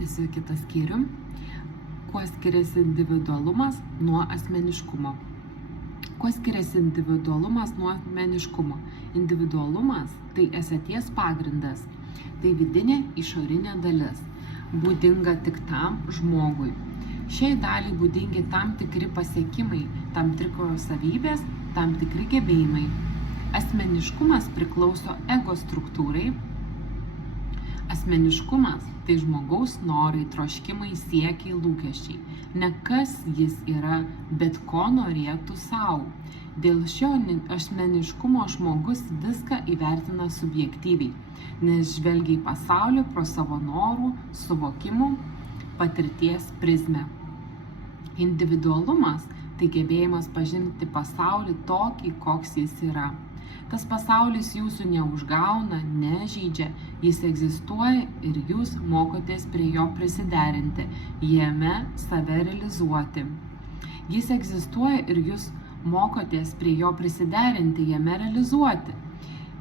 Tęsiu kitą skyrių. Kuo skiriasi individualumas nuo asmeniškumo? Kuo skiriasi individualumas nuo asmeniškumo? Individualumas tai esaties pagrindas, tai vidinė išorinė dalis, būdinga tik tam žmogui. Šiai daliai būdingi tam tikri pasiekimai, tam tikros savybės, tam tikri gebėjimai. Asmeniškumas priklauso ego struktūrai. Asmeniškumas tai žmogaus norai, troškimai, siekiai, lūkesčiai. Ne kas jis yra, bet ko norėtų savo. Dėl šio asmeniškumo žmogus viską įvertina subjektyviai, nes žvelgia į pasaulį pro savo norų, suvokimų, patirties prizmę. Individualumas tai gebėjimas pažinti pasaulį tokį, koks jis yra. Tas pasaulis jūsų neužgauna, nežeidžia, jis egzistuoja ir jūs mokotės prie jo prisiderinti, jame save realizuoti. Jis egzistuoja ir jūs mokotės prie jo prisiderinti, jame realizuoti.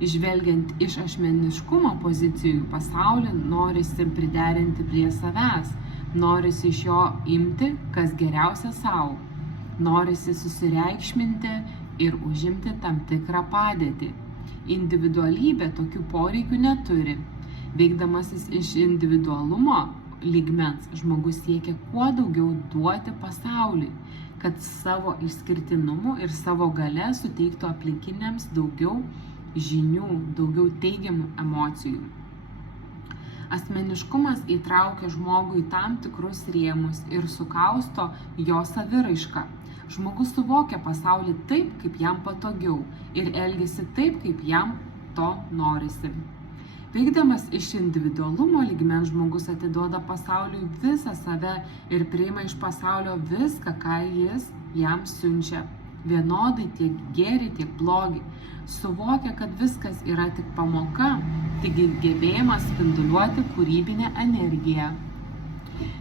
Žvelgiant iš asmeniškumo pozicijų pasaulį norisi priderinti prie savęs, norisi iš jo imti, kas geriausia savo, norisi susireikšminti ir užimti tam tikrą padėtį. Individualybė tokių poreikių neturi. Veikdamasis iš individualumo lygmens, žmogus siekia kuo daugiau duoti pasauliui, kad savo išskirtinumu ir savo gale suteiktų aplinkiniams daugiau žinių, daugiau teigiamų emocijų. Asmeniškumas įtraukia žmogų į tam tikrus rėmus ir sukausto jo saviraišką. Žmogus suvokia pasaulį taip, kaip jam patogiau ir elgiasi taip, kaip jam to norisi. Veikdamas iš individualumo lygmens žmogus atiduoda pasauliui visą save ir priima iš pasaulio viską, ką jis jam siunčia. Vienodai tiek gėrį, tiek blogį. Suvokia, kad viskas yra tik pamoka, tik gebėjimas spinduliuoti kūrybinę energiją.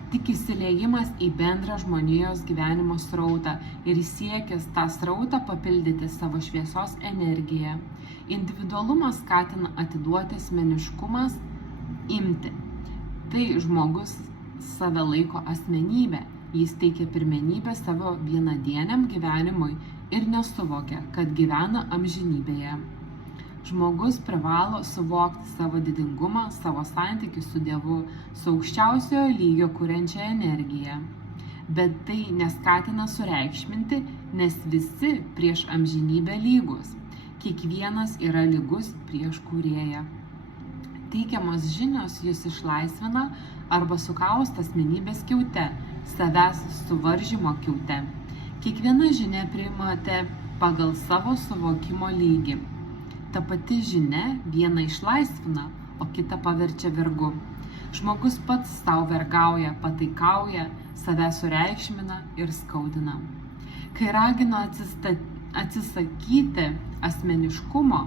Tik įsiliejimas į bendrą žmonijos gyvenimo srautą ir siekis tą srautą papildyti savo šviesos energiją. Individualumas skatina atiduoti, asmeniškumas imti. Tai žmogus save laiko asmenybę, jis teikia pirmenybę savo vienadieniam gyvenimui ir nesuvokia, kad gyvena amžinybėje. Žmogus privalo suvokti savo didingumą, savo santykį su Dievu, su aukščiausiojo lygio kuriančia energija. Bet tai neskatina sureikšminti, nes visi prieš amžinybę lygus. Kiekvienas yra lygus prieš kūrėją. Teikiamos žinios jūs išlaisvina arba sukausto asmenybės kiaute, savęs suvaržymo kiaute. Kiekviena žinia priimate pagal savo suvokimo lygį. Ta pati žinia vieną išlaisvina, o kitą paverčia vergu. Žmogus pats savo vergauja, pataikauja, save sureikšmina ir skaudina. Kai ragino atsisakyti asmeniškumo,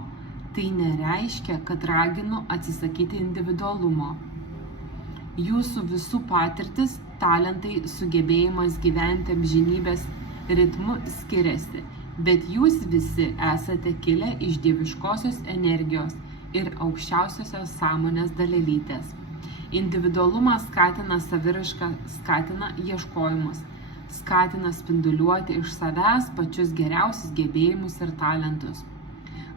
tai nereiškia, kad raginu atsisakyti individualumo. Jūsų visų patirtis, talentai, sugebėjimas gyventi amžinybės ritmu skiriasi. Bet jūs visi esate kilę iš dieviškosios energijos ir aukščiausiosios sąmonės dalelytės. Individualumas skatina saviraišką, skatina ieškojimus, skatina spinduliuoti iš savęs pačius geriausius gebėjimus ir talentus.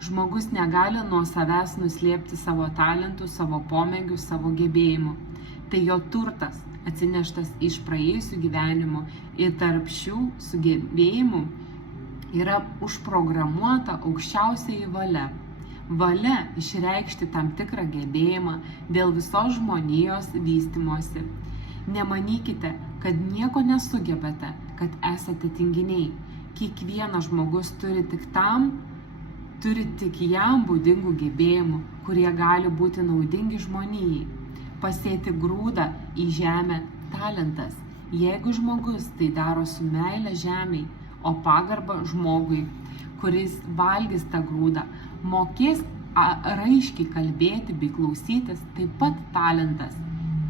Žmogus negali nuo savęs nuslėpti savo talentų, savo pomėgių, savo gebėjimų. Tai jo turtas, atsineštas iš praėjusių gyvenimų ir tarp šių sugebėjimų yra užprogramuota aukščiausiai valia. Valia išreikšti tam tikrą gebėjimą dėl visos žmonijos vystymosi. Nemanykite, kad nieko nesugebate, kad esate tinginiai. Kiekvienas žmogus turi tik jam būdingų gebėjimų, kurie gali būti naudingi žmonijai. Pasėti grūdą į žemę talentas. Jeigu žmogus tai daro su meile žemei, o pagarba žmogui, kuris valgys tą grūdą, mokės raiškiai kalbėti bei klausytis, taip pat talentas,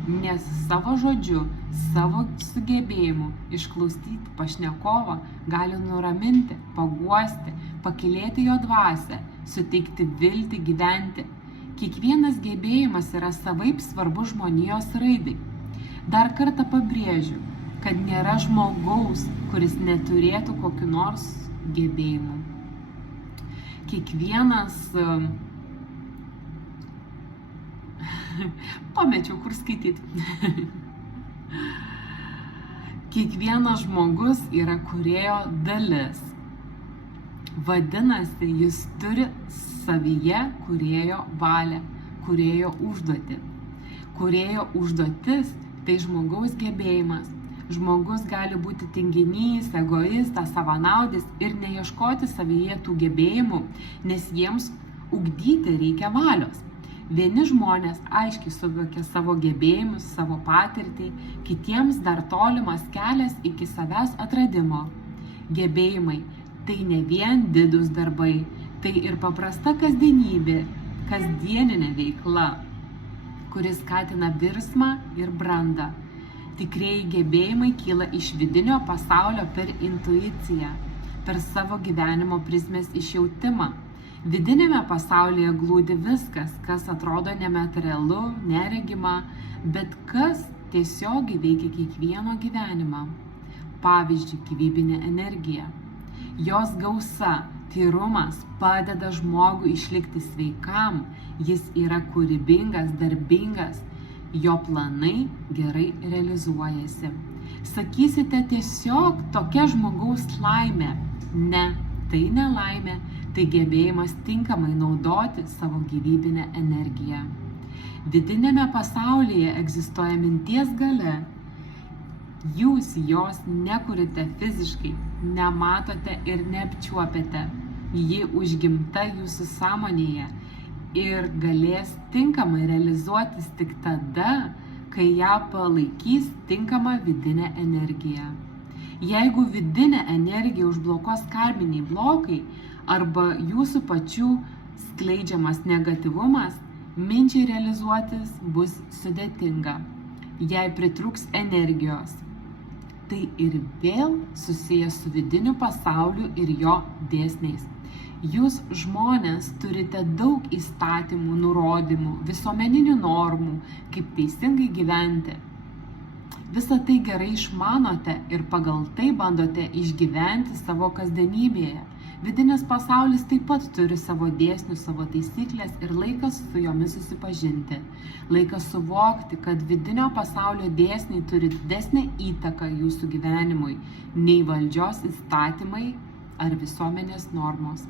nes savo žodžiu, savo sugebėjimu išklausyti pašnekovą gali nuraminti, paguosti, pakylėti jo dvasią, suteikti viltį gyventi. Kiekvienas gebėjimas yra savaip svarbus žmonijos raidai. Dar kartą pabrėžiu, kad nėra žmogaus, kuris neturėtų kokiu nors gebėjimu. Kiekvienas pamečiau, kur skaityti. Kiekvienas žmogus yra kūrėjo dalis. Vadinasi, jis turi savyje kūrėjo valią, kūrėjo užduotį. Kūrėjo užduotis tai žmogaus gebėjimas. Žmogus gali būti tinginys, egoistas, savanaudis ir neieškoti savyje tų gebėjimų, nes jiems ugdyti reikia valios. Vieni žmonės aiškiai suvokia savo gebėjimus, savo patirtį, kitiems dar tolimas kelias iki savęs atradimo. Gebėjimai tai ne vien didūs darbai, tai ir paprasta kasdienybė, kasdieninė veikla, kuris skatina virsmą ir brandą. Tikrieji gebėjimai kyla iš vidinio pasaulio per intuiciją, per savo gyvenimo prizmės išjautimą. Vidinėme pasaulyje glūdi viskas, kas atrodo nematerialu, neregima, bet kas tiesiogiai veikia kiekvieno gyvenimą. Pavyzdžiui, gyvybinė energija. Jos gausa, tyrumas padeda žmogui išlikti sveikam, jis yra kūrybingas, darbingas, jo planai gerai realizuojasi. Sakysite tiesiog tokia žmogaus laimė. Ne, tai ne laimė, tai gebėjimas tinkamai naudoti savo gyvybinę energiją. Vidinėme pasaulyje egzistuoja minties galia. Jūs jos nekurite fiziškai, nematote ir neapčiuopiate. Ji užgimta jūsų sąmonėje ir galės tinkamai realizuotis tik tada, kai ją palaikys tinkama vidinė energija. Jeigu vidinė energija užblokuos karminiai blokai arba jūsų pačių skleidžiamas negatyvumas, minčiai realizuotis bus sudėtinga. Jei pritrūks energijos, tai ir vėl susijęs su vidiniu pasauliu ir jo dėsniais. Jūs žmonės turite daug įstatymų, nurodymų, visuomeninių normų, kaip teisingai gyventi. Visą tai gerai išmanote ir pagal tai bandote išgyventi savo kasdienybėje. Vidinis pasaulis taip pat turi savo dėsnius, savo taisyklės ir laikas su jomis susipažinti. Laikas suvokti, kad vidinio pasaulio dėsniai turi didesnę įtaką jūsų gyvenimui nei valdžios įstatymai ar visuomenės normos.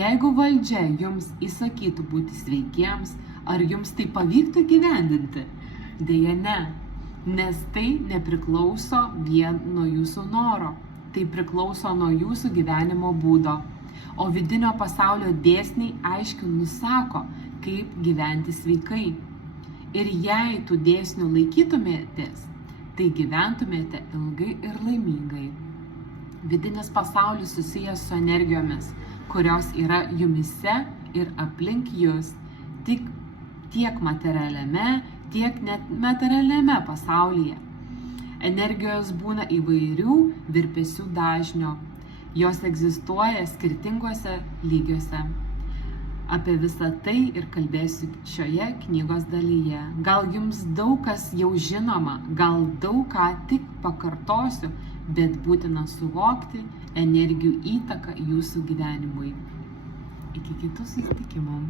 Jeigu valdžia jums įsakytų būti sveikiems, ar jums tai pavyktų įgyvendinti? Deja ne, nes tai nepriklauso vien nuo jūsų noro. Tai priklauso nuo jūsų gyvenimo būdo, o vidinio pasaulio dėsniai aiškiai nusako, kaip gyventi sveikai. Ir jei tų dėsnių laikytumėtės, tai gyventumėte ilgai ir laimingai. Vidinis pasaulis susijęs su energijomis, kurios yra jumise ir aplink jūs, tiek materialiame, tiek net materialiame pasaulyje. Energijos būna įvairių virpesių dažnio. Jos egzistuoja skirtingose lygiuose. Apie visą tai ir kalbėsiu šioje knygos dalyje. Gal jums daug kas jau žinoma, gal daug ką tik pakartosiu, bet būtina suvokti energijų įtaką jūsų gyvenimui. Iki kitų susitikimų.